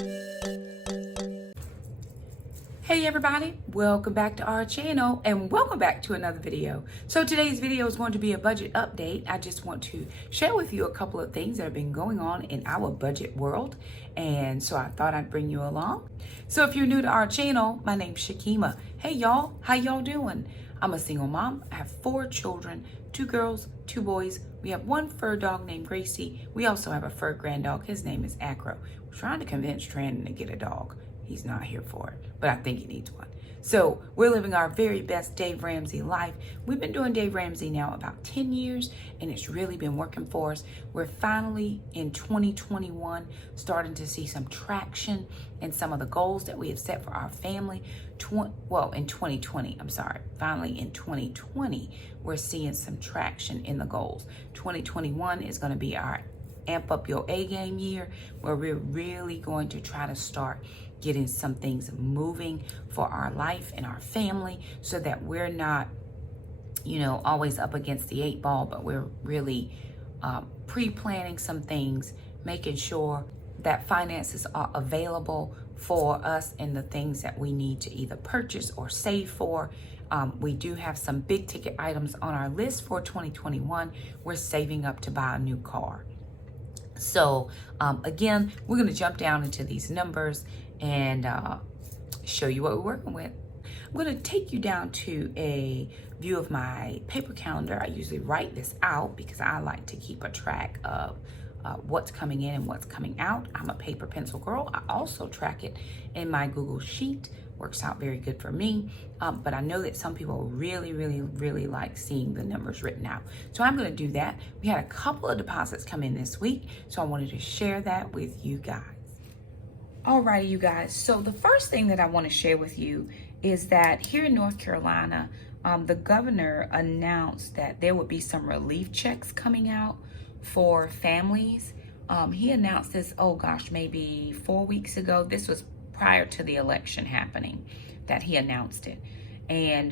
Hey everybody, welcome back to our channel and welcome back to another video. So today's video is going to be a budget update. I just want to share with you a couple of things that have been going on in our budget world, and so I thought I'd bring you along. So if you're new to our channel, my name's Shakema. Hey y'all, how y'all doing? I'm a single mom. I have 4 children, 2 girls, 2 boys. We have 1 fur dog named Gracie. We also have a fur grand dog. His name is Acro. We're trying to convince Trandon to get a dog. He's not here for it, but I think he needs one. So we're living our very best Dave Ramsey life. We've been doing Dave Ramsey now about 10 years, and it's really been working for us. We're finally in 2021 starting to see some traction in some of the goals that we have set for our family. In 2020, I'm sorry. Finally in 2020, we're seeing some traction in the goals. 2021 is going to be our amp up your A game year, where we're really going to try to start getting some things moving for our life and our family, so that we're not, always up against the 8 ball, but we're really pre-planning some things, making sure that finances are available for us and the things that we need to either purchase or save for. We do have some big ticket items on our list for 2021. We're saving up to buy a new car. So again, we're going to jump down into these numbers and show you what we're working with. I'm going to take you down to a view of my paper calendar. I usually write this out because I like to keep a track of what's coming in and what's coming out. I'm a paper pencil girl. I also track it in my Google Sheet. Works out very good for me. But I know that some people really, really, really like seeing the numbers written out. So I'm going to do that. We had a couple of deposits come in this week, so I wanted to share that with you guys. Alrighty, you guys. So the first thing that I want to share with you is that here in North Carolina, the governor announced that there would be some relief checks coming out for families. He announced this, maybe 4 weeks ago. This was prior to the election happening that he announced it. And,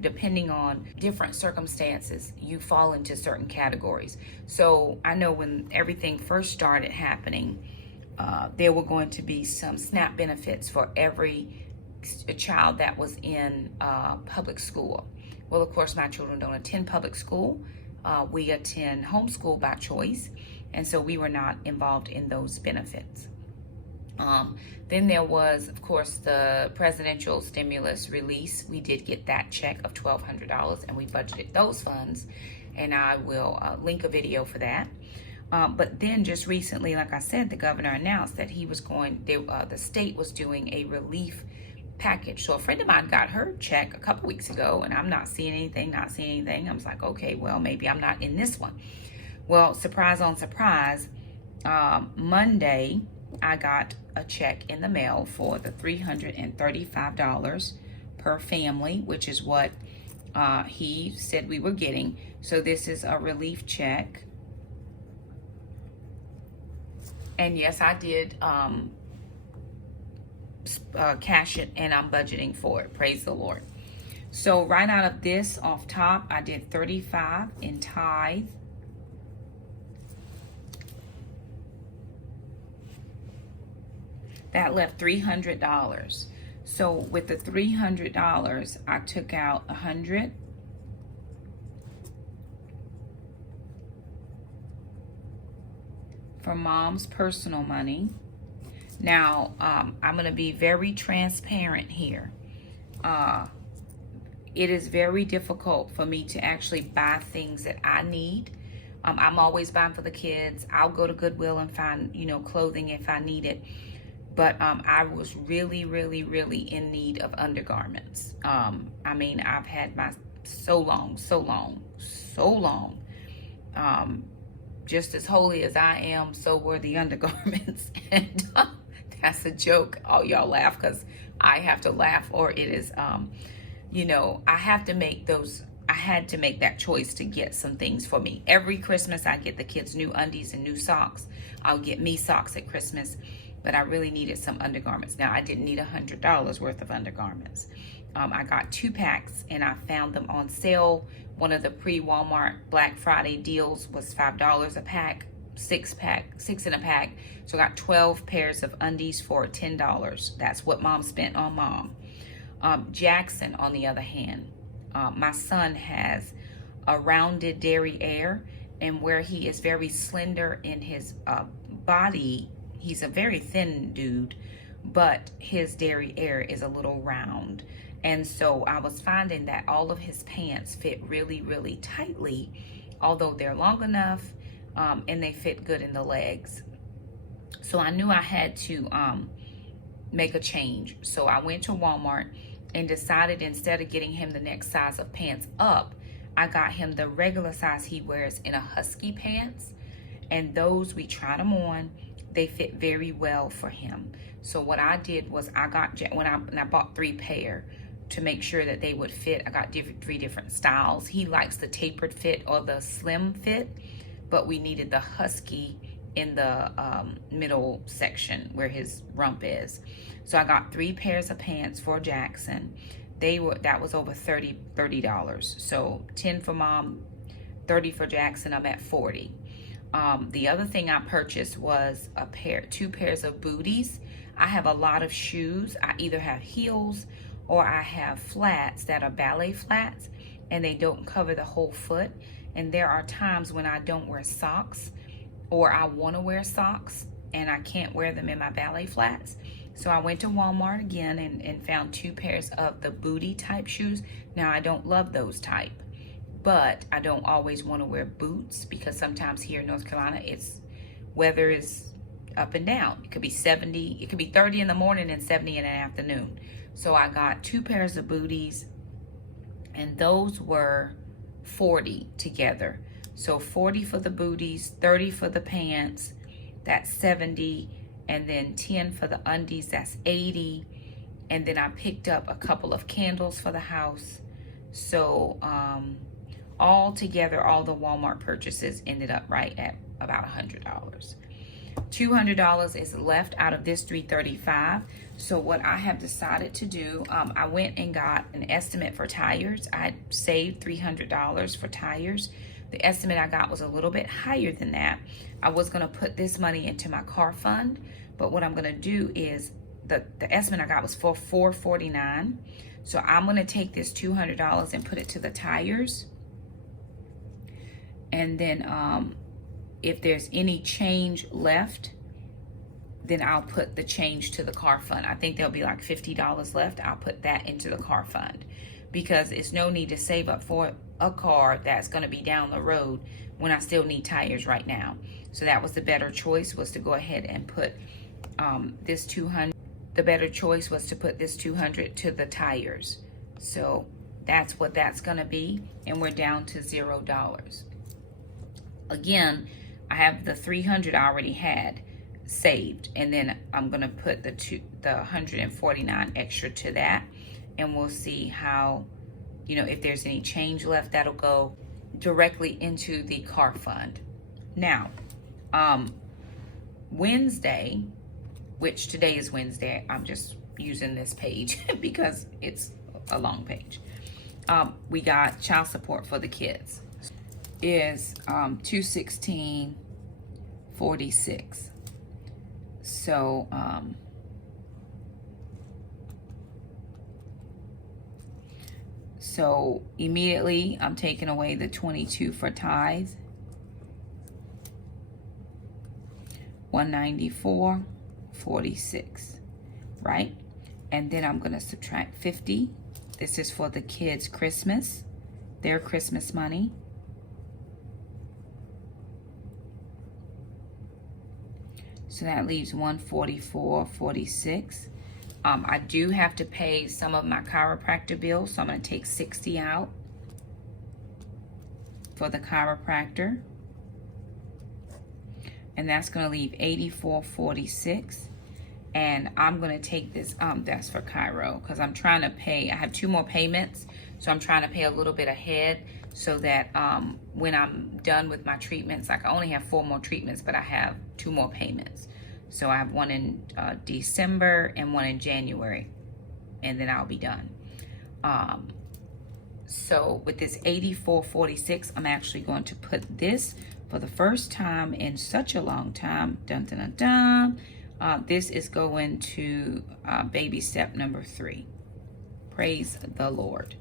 depending on different circumstances, you fall into certain categories. So I know when everything first started happening, there were going to be some SNAP benefits for every child that was in public school. Well, of course, my children don't attend public school. We attend homeschool by choice, and so we were not involved in those benefits. Then there was, of course, the presidential stimulus release. We did get that check of $1,200, and we budgeted those funds, and I will link a video for that. But then just recently, like I said, the governor announced that he was the state was doing a relief package. So a friend of mine got her check a couple weeks ago, and I'm not seeing anything. I was like, okay, well, maybe I'm not in this one. Well, surprise on surprise, Monday, I got a check in the mail for the $335 per family, which is what he said we were getting. So this is a relief check. And yes, I did cash it, and I'm budgeting for it. Praise the Lord. So right out of this, off top, I did $35 in tithe. That left $300. So with the $300, I took out $100. For mom's personal money. Now, I'm going to be very transparent here. It is very difficult for me to actually buy things that I need. I'm always buying for the kids. I'll go to Goodwill and find, clothing if I need it. But I was really, really, really in need of undergarments. I've had my so long. Just as holy as I am, so were the undergarments. And that's a joke. Oh, y'all laugh because I have to laugh, or it is, I have to make those. I had to make that choice to get some things for me. Every Christmas, I get the kids new undies and new socks. I'll get me socks at Christmas, but I really needed some undergarments. Now, I didn't need $100 worth of undergarments. I got 2 packs, and I found them on sale. One of the pre-Walmart Black Friday deals was $5 a pack. six in a pack. So I got 12 pairs of undies for $10. That's what mom spent on mom. Jackson, on the other hand, my son has a rounded derriere, and where he is very slender in his body, he's a very thin dude, but his derriere is a little round. And so I was finding that all of his pants fit really, really tightly, although they're long enough, and they fit good in the legs. So I knew I had to make a change. So I went to Walmart and decided, instead of getting him the next size of pants up, I got him the regular size he wears in a husky pants. And those, we tried them on. They fit very well for him. So what I did was I bought 3 pair to make sure that they would fit. I got 3 different styles. He likes the tapered fit or the slim fit, but we needed the husky in the middle section where his rump is. So I got 3 pairs of pants for Jackson. That was over $30. So 10 for mom, 30 for Jackson. I'm at 40. The other thing I purchased was 2 pairs of booties. I have a lot of shoes. I either have heels or I have flats that are ballet flats, and they don't cover the whole foot. And there are times when I don't wear socks, or I want to wear socks and I can't wear them in my ballet flats. So I went to Walmart again and found 2 pairs of the booty type shoes. Now, I don't love those type, but I don't always want to wear boots, because sometimes here in North Carolina, weather is up and down. It could be 70, it could be 30 in the morning and 70 in the afternoon. So I got 2 pairs of booties, and those were 40 together. So 40 for the booties, 30 for the pants, that's 70, and then 10 for the undies, that's 80. And then I picked up a couple of candles for the house. So all together, all the Walmart purchases ended up right at about $100. $200 is left out of this $335. So what I have decided to do, I went and got an estimate for tires. I saved $300 for tires. The estimate I got was a little bit higher than that. I was going to put this money into my car fund, but what I'm going to do is the estimate I got was for $449. So I'm going to take this $200 and put it to the tires. And then if there's any change left, then I'll put the change to the car fund. I think there'll be like $50 left. I'll put that into the car fund, because it's no need to save up for a car that's going to be down the road when I still need tires right now. So that was the better choice, was to go ahead and put this $200. The better choice was to put this $200 to the tires. So that's what that's going to be, and we're down to $0. Again, I have the $300 I already had saved, and then I'm going to put the $149 extra to that, and we'll see how, if there's any change left, that'll go directly into the car fund. Now, Wednesday, which today is Wednesday, I'm just using this page because it's a long page. We got child support for the kids is $216.46. So immediately I'm taking away the 22 for tithe, 194.46, right? And then I'm going to subtract 50. This is for the kids' Christmas, their Christmas money. So that leaves 144.46. I do have to pay some of my chiropractor bills, so I'm going to take 60 out for the chiropractor. And that's going to leave 84.46. And I'm going to take this, that's for chiro, because I'm trying to pay, I have 2 more payments, so I'm trying to pay a little bit ahead, so that when I'm done with my treatments, like I only have 4 more treatments, but I have 2 more payments. So I have one in December and one in January, and then I'll be done. So with this 84.46, I'm actually going to put this for the first time in such a long time, this is going to baby step number 3. Praise the Lord.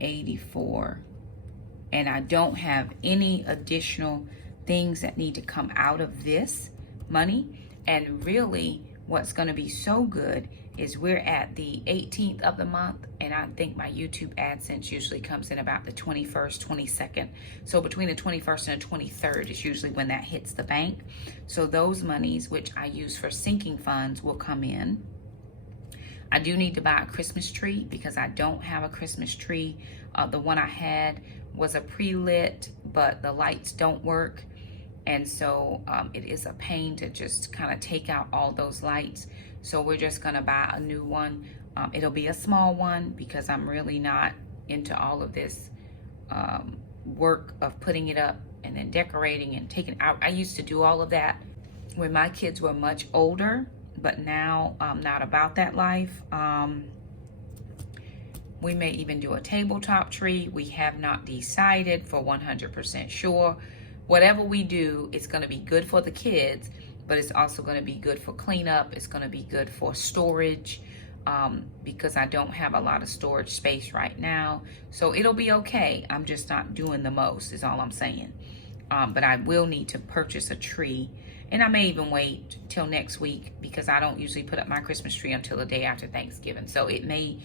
84. And I don't have any additional things that need to come out of this money. And really, what's going to be so good is we're at the 18th of the month, and I think my YouTube AdSense usually comes in about the 21st, 22nd. So between the 21st and the 23rd is usually when that hits the bank. So those monies, which I use for sinking funds, will come in. I do need to buy a Christmas tree because I don't have a Christmas tree. The one I had was a pre-lit, but the lights don't work. And so it is a pain to just kind of take out all those lights. So we're just gonna buy a new one. It'll be a small one because I'm really not into all of this work of putting it up and then decorating and taking it out. I used to do all of that when my kids were much older, but now I'm not about that life. We may even do a tabletop tree. We have not decided for 100% sure. Whatever we do, it's gonna be good for the kids, but it's also gonna be good for cleanup. It's gonna be good for storage because I don't have a lot of storage space right now. So it'll be okay. I'm just not doing the most is all I'm saying. But I will need to purchase a tree. And I may even wait till next week because I don't usually put up my Christmas tree until the day after Thanksgiving. So it may,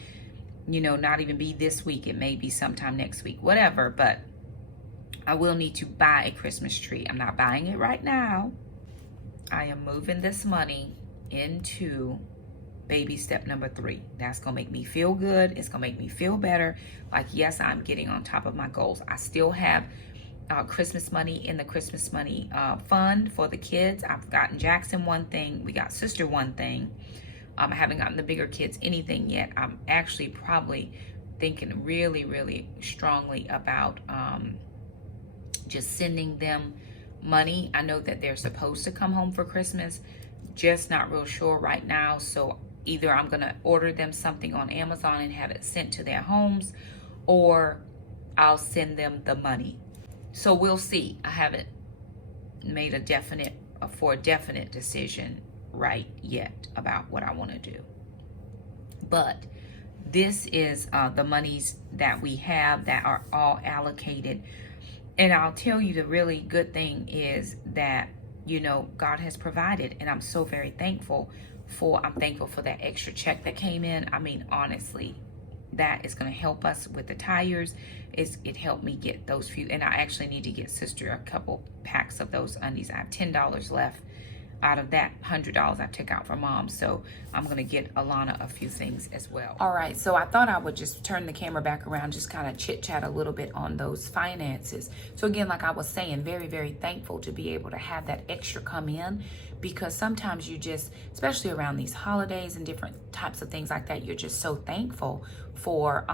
not even be this week. It may be sometime next week, whatever. But I will need to buy a Christmas tree. I'm not buying it right now. I am moving this money into baby step number 3. That's gonna make me feel good. It's gonna make me feel better. Like, yes, I'm getting on top of my goals. I still have Christmas money in the Christmas money fund for the kids. I've gotten Jackson one thing. We got sister one thing. I haven't gotten the bigger kids anything yet. I'm actually probably thinking really, really strongly about just sending them money. I know that they're supposed to come home for Christmas, just not real sure right now. So either I'm gonna order them something on Amazon and have it sent to their homes, or I'll send them the money. So we'll see. I haven't made a definite decision right yet about what I want to do. But this is the monies that we have that are all allocated. And I'll tell you, the really good thing is that, God has provided, and I'm so very thankful I'm thankful for that extra check that came in. I mean, honestly, that is going to help us with the tires. It helped me get those few, and I actually need to get sister a couple packs of those undies. I have $10 left out of that $100 I took out for mom. So I'm gonna get Alana a few things as well. All right, so I thought I would just turn the camera back around, just kind of chit chat a little bit on those finances. So again, like I was saying, very, very thankful to be able to have that extra come in, because sometimes you just, especially around these holidays and different types of things like that, you're just so thankful for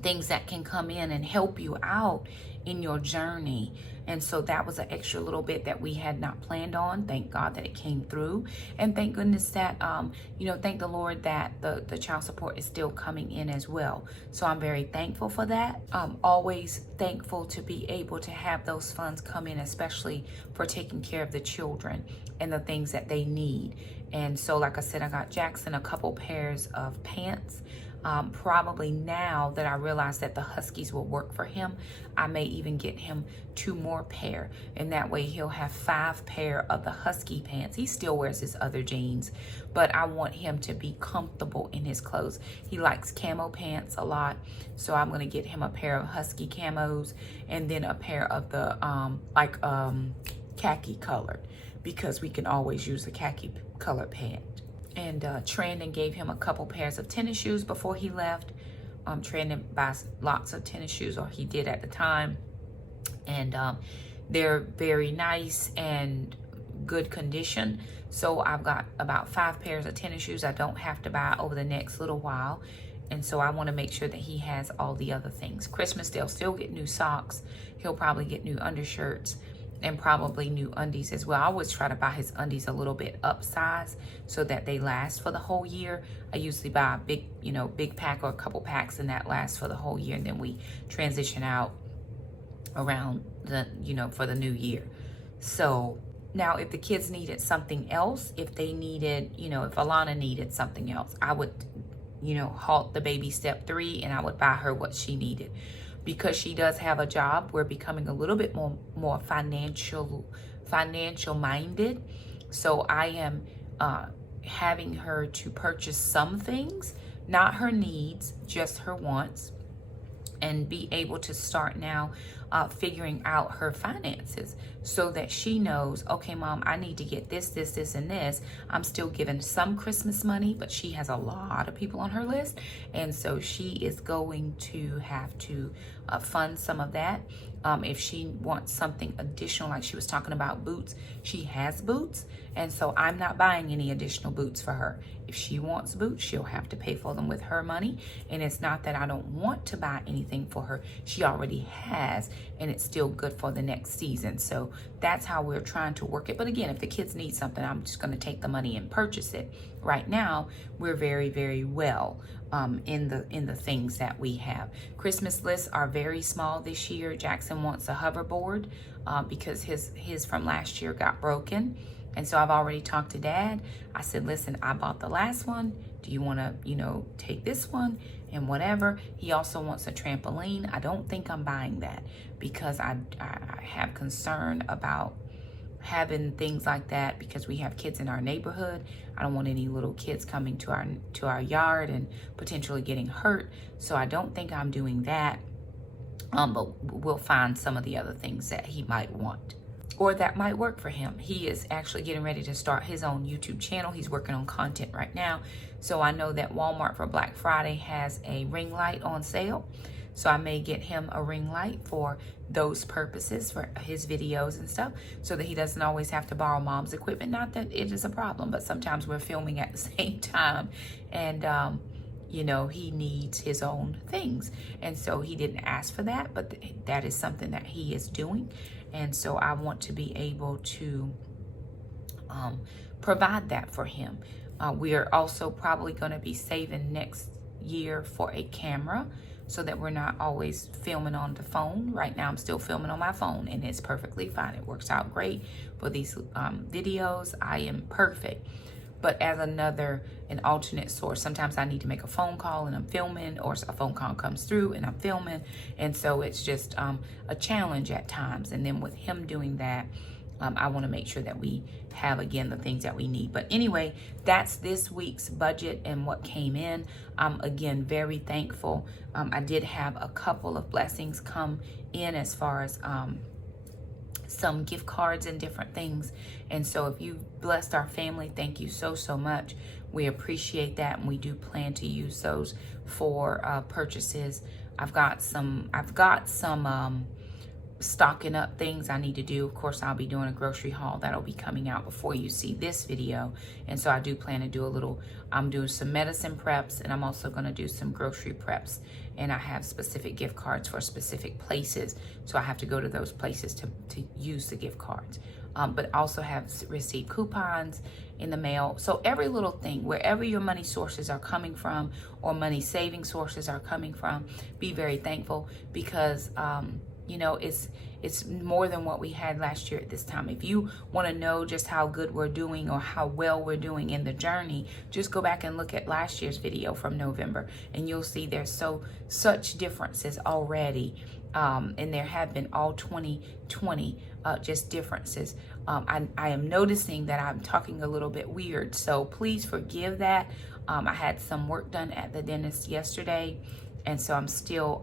things that can come in and help you out in your journey. And so that was an extra little bit that we had not planned on. Thank God that it came through. And thank goodness that, thank the Lord that the child support is still coming in as well. So I'm very thankful for that. Always thankful to be able to have those funds come in, especially for taking care of the children and the things that they need. And so, like I said, I got Jackson a couple pairs of pants. Probably now that I realize that the Huskies will work for him, I may even get him 2 more pair, and that way he'll have 5 pair of the Husky pants. He still wears his other jeans, but I want him to be comfortable in his clothes. He likes camo pants a lot, so I'm gonna get him a pair of Husky camos and then a pair of the khaki colored, because we can always use a khaki colored pant. And Trandon gave him a couple pairs of tennis shoes before he left. Trandon buys lots of tennis shoes, or he did at the time. And they're very nice and good condition. So I've got about 5 pairs of tennis shoes I don't have to buy over the next little while. And so I want to make sure that he has all the other things. Christmas, they'll still get new socks. He'll probably get new undershirts and probably new undies as well. I always try to buy his undies a little bit upsize so that they last for the whole year. I usually buy a big pack or a couple packs, and that lasts for the whole year. And then we transition out around for the new year. So now if the kids needed something else, if they needed, if Alana needed something else, I would, halt the baby step 3 and I would buy her what she needed. Because she does have a job, we're becoming a little bit more financial minded. So I am having her to purchase some things, not her needs, just her wants, and be able to start now figuring out her finances so that she knows, okay, Mom, I need to get this, this, this, and this. I'm still giving some Christmas money, but she has a lot of people on her list. And so she is going to have to fund some of that. If she wants something additional, like she was talking about boots, she has boots. And so I'm not buying any additional boots for her. If she wants boots, she'll have to pay for them with her money. And it's not that I don't want to buy anything for her. She already has, and it's still good for the next season. So that's how we're trying to work it. But again, if the kids need something, I'm just going to take the money and purchase it. Right now, we're very, very well in the things that we have. Christmas lists are very small this year. Jackson wants a hoverboard because his from last year got broken. And so I've already talked to Dad. I said, listen, I bought the last one. Do you want to, take this one and whatever? He also wants a trampoline. I don't think I'm buying that because I have concern about having things like that because we have kids in our neighborhood. I don't want any little kids coming to our yard and potentially getting hurt. So I don't think I'm doing that. But we'll find some of the other things that he might want, or that might work for him. He is actually getting ready to start his own YouTube channel. He's working on content right now. So I know that Walmart for Black Friday has a ring light on sale. So I may get him a ring light for those purposes, for his videos and stuff, so that he doesn't always have to borrow Mom's equipment. Not that it is a problem, but sometimes we're filming at the same time and, he needs his own things. And so he didn't ask for that, but that is something that he is doing. And so I want to be able to provide that for him. We are also probably going to be saving next year for a camera so that we're not always filming on the phone. Right now I'm still filming on my phone and it's perfectly fine. It works out great for these videos. I am perfect. But as an alternate source, sometimes I need to make a phone call and I'm filming, or a phone call comes through and I'm filming. And so it's just a challenge at times. And then with him doing that, I want to make sure that we have, again, the things that we need. But anyway, that's this week's budget and what came in. I'm, again, very thankful. I did have a couple of blessings come in as far as some gift cards and different things. And so if you blessed our family, thank you so, so much. We appreciate that, and we do plan to use those for purchases. I've got some stocking up things I need to do. Of course, I'll be doing a grocery haul that'll be coming out before you see this video. And so I do plan to do I'm doing some medicine preps, and I'm also going to do some grocery preps. And I have specific gift cards for specific places. So I have to go to those places to use the gift cards. But also have received coupons in the mail. So every little thing, wherever your money sources are coming from or money saving sources are coming from, be very thankful, because it's more than what we had last year at this time. If you want to know just how good we're doing or how well we're doing in the journey, just go back and look at last year's video from November, and you'll see there's such differences already. And there have been all 2020 just differences. I am noticing that I'm talking a little bit weird, so please forgive that. I had some work done at the dentist yesterday, and so I'm still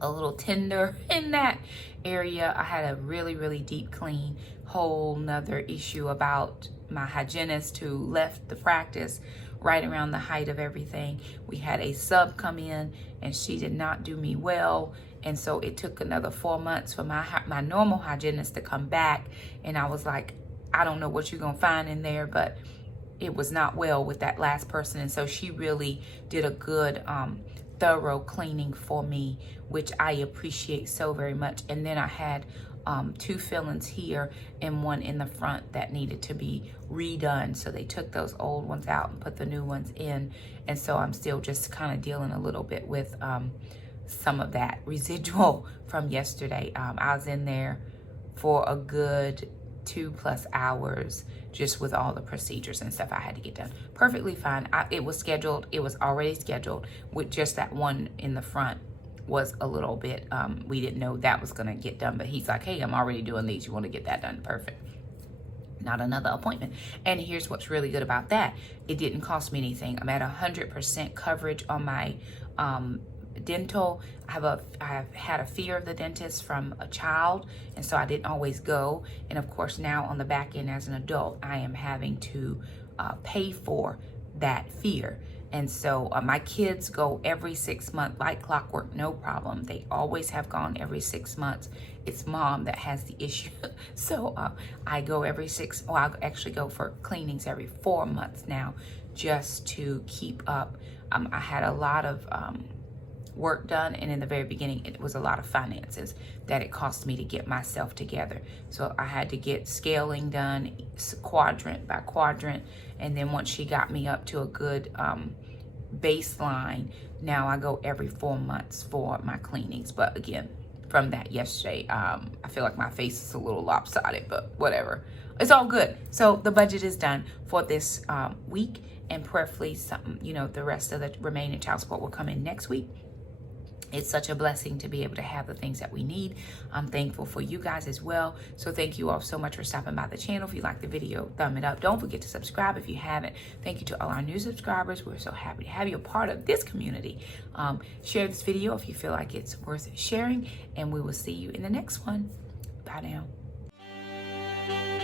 a little tender in that area. I had a really, really deep clean. Whole nother issue about my hygienist who left the practice right around the height of everything. We had a sub come in and she did not do me well. And so it took another 4 months for my normal hygienist to come back. And I was like, I don't know what you're gonna find in there, but it was not well with that last person. And so she really did a good thorough cleaning for me, which I appreciate so very much. And then I had 2 fillings here and 1 in the front that needed to be redone. So they took those old ones out and put the new ones in. And so I'm still just kind of dealing a little bit with some of that residual from yesterday. I was in there for a good 2+ hours just with all the procedures and stuff I had to get done. Perfectly fine. It was scheduled. It was already scheduled, with just that one in the front was a little bit, we didn't know that was going to get done, but he's like, hey, I'm already doing these. You want to get that done? Perfect. Not another appointment. And here's what's really good about that. It didn't cost me anything. I'm at 100% coverage on my dental. I've had a fear of the dentist from a child, and so I didn't always go. And of course, now on the back end as an adult, I am having to pay for that fear. And so my kids go every 6 months like clockwork, no problem. They always have gone every 6 months. It's mom that has the issue. So I go every I actually go for cleanings every 4 months now, just to keep up. I had a lot of work done, and in the very beginning it was a lot of finances that it cost me to get myself together. So I had to get scaling done quadrant by quadrant, and then once she got me up to a good baseline, now I go every 4 months for my cleanings. But again, from that yesterday, I feel like my face is a little lopsided, but whatever, it's all good. So the budget is done for this week, and prayerfully something, the rest of the remaining child support will come in next week. It's such a blessing to be able to have the things that we need. I'm thankful for you guys as well. So thank you all so much for stopping by the channel. If you like the video, thumb it up. Don't forget to subscribe if you haven't. Thank you to all our new subscribers. We're so happy to have you a part of this community. Share this video if you feel like it's worth sharing, and we will see you in the next one. Bye now.